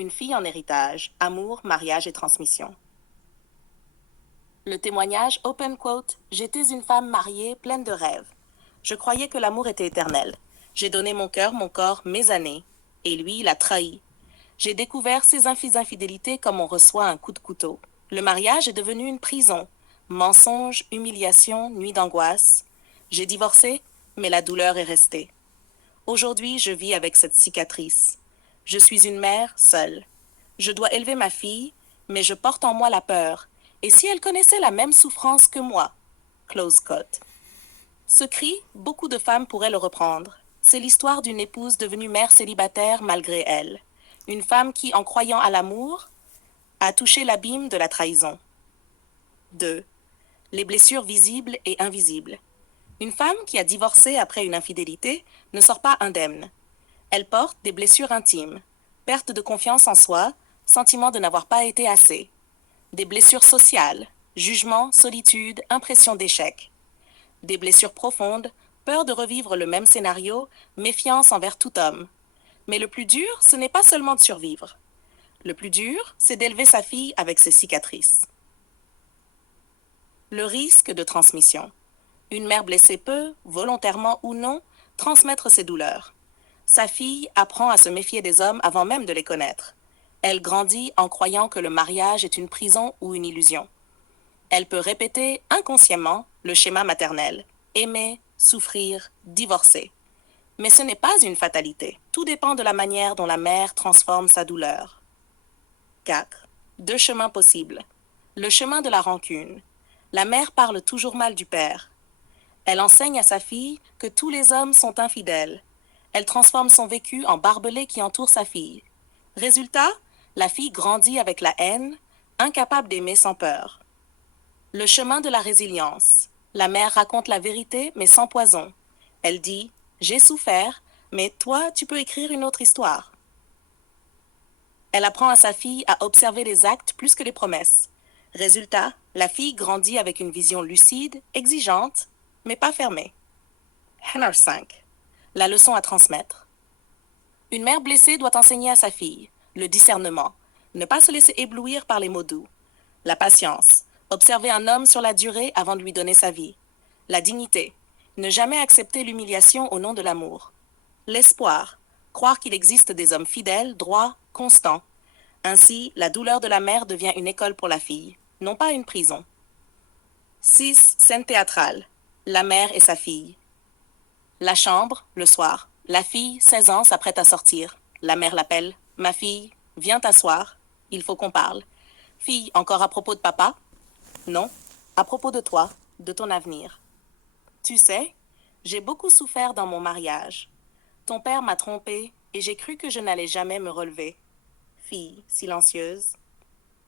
Une fille en héritage, amour, mariage et transmission. Le témoignage, open quote, j'étais une femme mariée, pleine de rêves. Je croyais que l'amour était éternel. J'ai donné mon cœur, mon corps, mes années. Et lui, il a trahi. J'ai découvert ses infidélités comme on reçoit un coup de couteau. Le mariage est devenu une prison. Mensonges, humiliation, nuit d'angoisse. J'ai divorcé, mais la douleur est restée. Aujourd'hui, je vis avec cette cicatrice. Je suis une mère seule. Je dois élever ma fille, mais je porte en moi la peur. Et si elle connaissait la même souffrance que moi? Close quote. Ce cri, beaucoup de femmes pourraient le reprendre. C'est l'histoire d'une épouse devenue mère célibataire malgré elle. Une femme qui, en croyant à l'amour, a touché l'abîme de la trahison. 2. Les blessures visibles et invisibles. Une femme qui a divorcé après une infidélité ne sort pas indemne. Elle porte des blessures intimes, perte de confiance en soi, sentiment de n'avoir pas été assez. Des blessures sociales, jugement, solitude, impression d'échec. Des blessures profondes, peur de revivre le même scénario, méfiance envers tout homme. Mais le plus dur, ce n'est pas seulement de survivre. Le plus dur, c'est d'élever sa fille avec ses cicatrices. Le risque de transmission. Une mère blessée peut, volontairement ou non, transmettre ses douleurs. Sa fille apprend à se méfier des hommes avant même de les connaître. Elle grandit en croyant que le mariage est une prison ou une illusion. Elle peut répéter inconsciemment le schéma maternel: aimer, souffrir, divorcer. Mais ce n'est pas une fatalité. Tout dépend de la manière dont la mère transforme sa douleur. 4. 2 chemins possibles. Le chemin de la rancune. La mère parle toujours mal du père. Elle enseigne à sa fille que tous les hommes sont infidèles. Elle transforme son vécu en barbelé qui entoure sa fille. Résultat, la fille grandit avec la haine, incapable d'aimer sans peur. Le chemin de la résilience. La mère raconte la vérité, mais sans poison. Elle dit: j'ai souffert, mais toi, tu peux écrire une autre histoire. Elle apprend à sa fille à observer les actes plus que les promesses. Résultat, la fille grandit avec une vision lucide, exigeante, mais pas fermée. Henner 5. La leçon à transmettre. Une mère blessée doit enseigner à sa fille le discernement, ne pas se laisser éblouir par les mots doux, la patience, observer un homme sur la durée avant de lui donner sa vie, la dignité, ne jamais accepter l'humiliation au nom de l'amour, l'espoir, croire qu'il existe des hommes fidèles, droits, constants. Ainsi, la douleur de la mère devient une école pour la fille, non pas une prison. 6. Scène théâtrale. La mère et sa fille. La chambre, le soir. La fille, 16 ans, s'apprête à sortir. La mère l'appelle. Ma fille, viens t'asseoir. Il faut qu'on parle. Fille, encore à propos de papa? Non, à propos de toi, de ton avenir. Tu sais, j'ai beaucoup souffert dans mon mariage. Ton père m'a trompée et j'ai cru que je n'allais jamais me relever. Fille, silencieuse.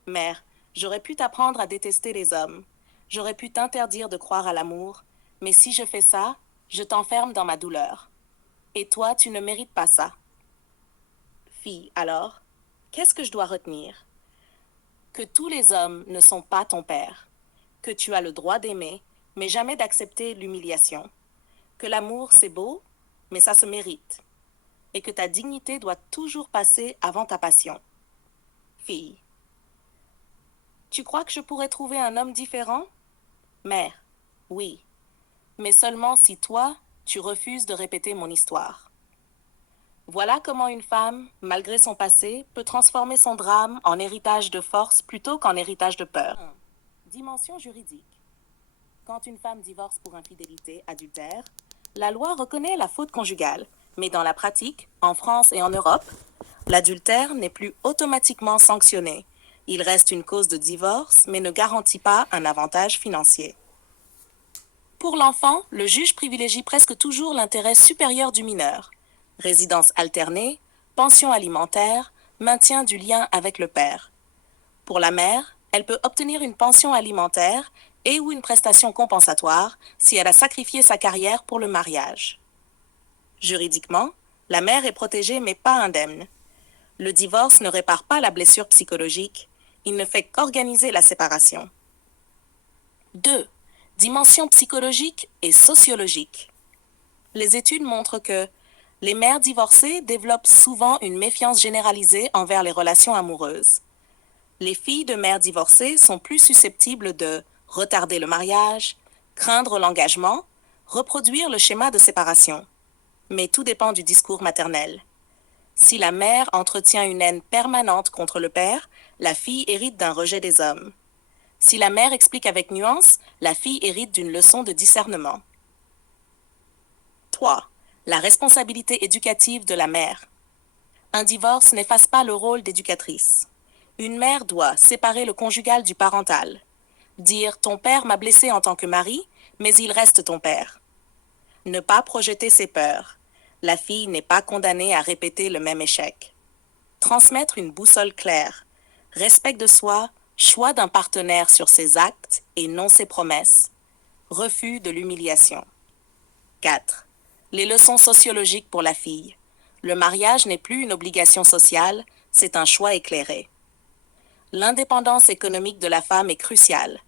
Mère, j'aurais pu t'apprendre à détester les hommes. J'aurais pu t'interdire de croire à l'amour. Mais si je fais ça, je t'enferme dans ma douleur. Et toi, tu ne mérites pas ça. Fille, alors, qu'est-ce que je dois retenir? Que tous les hommes ne sont pas ton père. Que tu as le droit d'aimer, mais jamais d'accepter l'humiliation. Que l'amour, c'est beau, mais ça se mérite. Et que ta dignité doit toujours passer avant ta passion. Fille. Tu crois que je pourrais trouver un homme différent? Mère. Oui. Mais seulement si toi, tu refuses de répéter mon histoire. Voilà comment une femme, malgré son passé, peut transformer son drame en héritage de force plutôt qu'en héritage de peur. 1. Dimension juridique. Quand une femme divorce pour infidélité, adultère, la loi reconnaît la faute conjugale. Mais dans la pratique, en France et en Europe, l'adultère n'est plus automatiquement sanctionné. Il reste une cause de divorce, mais ne garantit pas un avantage financier. Pour l'enfant, le juge privilégie presque toujours l'intérêt supérieur du mineur. Résidence alternée, pension alimentaire, maintien du lien avec le père. Pour la mère, elle peut obtenir une pension alimentaire et ou une prestation compensatoire si elle a sacrifié sa carrière pour le mariage. Juridiquement, la mère est protégée mais pas indemne. Le divorce ne répare pas la blessure psychologique, il ne fait qu'organiser la séparation. 2. Dimension psychologique et sociologique. Les études montrent que Les mères divorcées développent souvent une méfiance généralisée envers les relations amoureuses. Les filles de mères divorcées sont plus susceptibles de retarder le mariage, craindre l'engagement, reproduire le schéma de séparation. Mais tout dépend du discours maternel. Si la mère entretient une haine permanente contre le père, la fille hérite d'un rejet des hommes. Si la mère explique avec nuance, la fille hérite d'une leçon de discernement. 3. La responsabilité éducative de la mère. Un divorce n'efface pas le rôle d'éducatrice. Une mère doit séparer le conjugal du parental. Dire ton père m'a blessé en tant que mari, mais il reste ton père. Ne pas projeter ses peurs. La fille n'est pas condamnée à répéter le même échec. Transmettre une boussole claire. Respect de soi, choix d'un partenaire sur ses actes et non ses promesses. Refus de l'humiliation. 4. Les leçons sociologiques pour la fille. Le mariage n'est plus une obligation sociale, c'est un choix éclairé. L'indépendance économique de la femme est cruciale.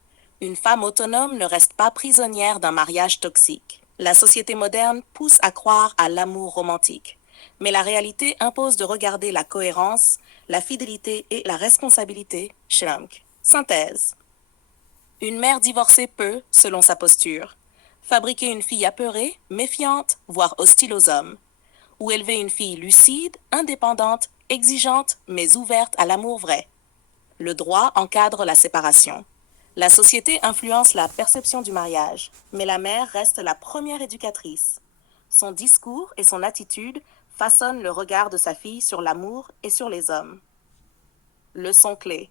Une femme autonome ne reste pas prisonnière d'un mariage toxique. La société moderne pousse à croire à l'amour romantique. Mais la réalité impose de regarder la cohérence, la fidélité et la responsabilité chez l'homme. Synthèse. Une mère divorcée peut, selon sa posture, fabriquer une fille apeurée, méfiante, voire hostile aux hommes, ou élever une fille lucide, indépendante, exigeante, mais ouverte à l'amour vrai. Le droit encadre la séparation. La société influence la perception du mariage, mais la mère reste la première éducatrice. Son discours et son attitude façonnent le regard de sa fille sur l'amour et sur les hommes. Leçon clé.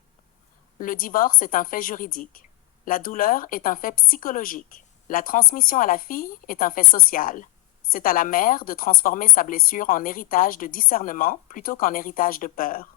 Le divorce est un fait juridique. La douleur est un fait psychologique. La transmission à la fille est un fait social. C'est à la mère de transformer sa blessure en héritage de discernement plutôt qu'en héritage de peur.